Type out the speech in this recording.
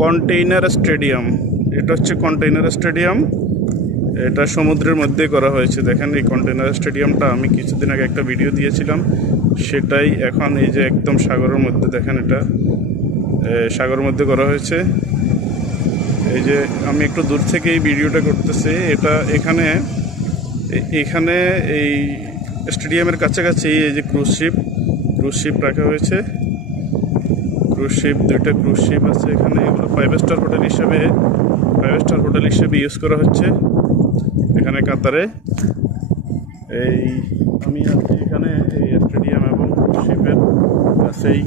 Container stadium. এটা হচ্ছে container stadium, এটা সমুদ্রের মধ্যে করা হয়েছে। দেখেন এই কন্টেইনার স্টেডিয়ামটা আমি কিছুদিন আগে একটা ভিডিও দিয়েছিলাম, সেটাই এখন এই যে একদম সাগরের মধ্যে, দেখেন এটা সাগরের মধ্যে করা হয়েছে। এই যে আমি একটু দূর থেকে এই ভিডিওটা করতেছি, এটা এখানে এই স্টেডিয়ামের কাছাকাছি এই যে ক্রুজ শিপ রাখা হয়েছে। ক্রুজ শিপ, দুইটা ক্রুজ শিপ আছে এখানে। এগুলো 5 স্টার হোটেল হিসেবে ইউজ করা হচ্ছে এখানে কাতারে। আমি আছি এখানে এই স্টেডিয়াম এবং ক্রুজ শিপের কাছেই।